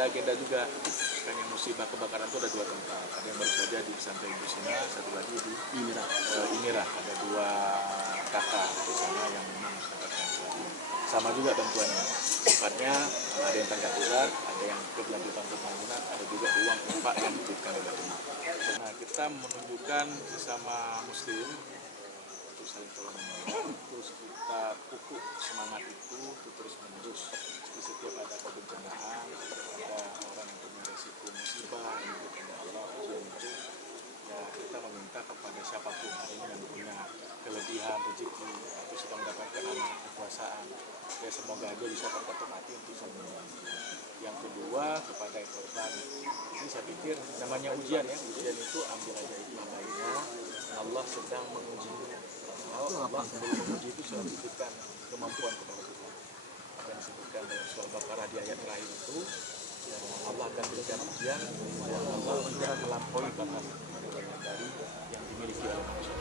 ada agenda juga. Kan yang musibah kebakaran itu ada 2 tempat. Ada yang baru saja di pesantren Ibu Sina, satu lagi di Imirah. Ada 2 kakak di sana yang memang mendapatkan bantuan. Sama juga bantuannya. Sifatnya ada yang tanggap darurat, ada yang keberlanjutan pembangunan, ada juga uang infak yang diberikan oleh jemaah. Nah, kita menunjukkan sesama muslim untuk saling tolong menolong, terus kita pupuk semangat itu terus menerus. Di setiap ada kebencanaan, ada orang yang punya resiko musibah yang diberikan oleh Allah, ujian itu, ya kita meminta kepada siapapun hari ini yang punya kelebihan rezeki atau sedang mendapatkan amanah kekuasaan, ya semoga aja bisa berkata mati untuk semua. Yang kedua kepada korban, ini saya pikir namanya ujian ya, ujian itu ambil aja itu baiknya. Allah sedang menguji. Allah belum menguji itu sudah memberikan kemampuan kepada kita. Apa yang disebutkan dalam surah Al-Baqarah di ayat terakhir itu, ya, Allah akan berikan ujian yang Allah tidak melampaui batas dari yang dimiliki oleh manusia.